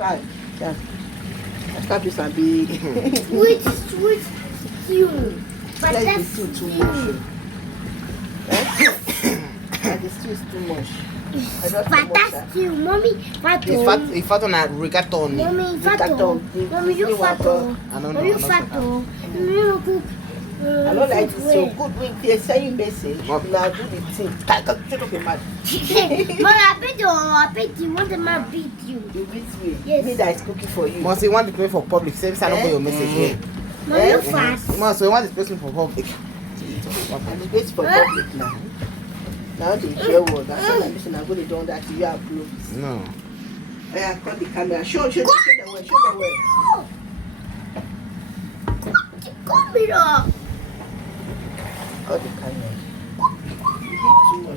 Fine. Yeah. I can't be some big. Sweet stew. But Like the that's stew too much. And the stew is too much. I got too But much. that's stew, mommy. It's fat on a rigatoni. Mommy, Rigatoni. Mommy, you fato. I don't know. Mommy, you fato. You cook. I don't like it so good when they send you message. Now do the thing. Take up your mouth. But I bet you want the man beat you. You beat me. Yes. Me that is cooking for you. Must you want to pay for public service? I don't get your message here. Mommy, you fast. Must you want to pay for public? I'm waiting for public now. Now they hear what. That's all I'm missing. I'm going to do that to you are close. No. I call the camera. Show the way. Show the way. Come here. Call the camera.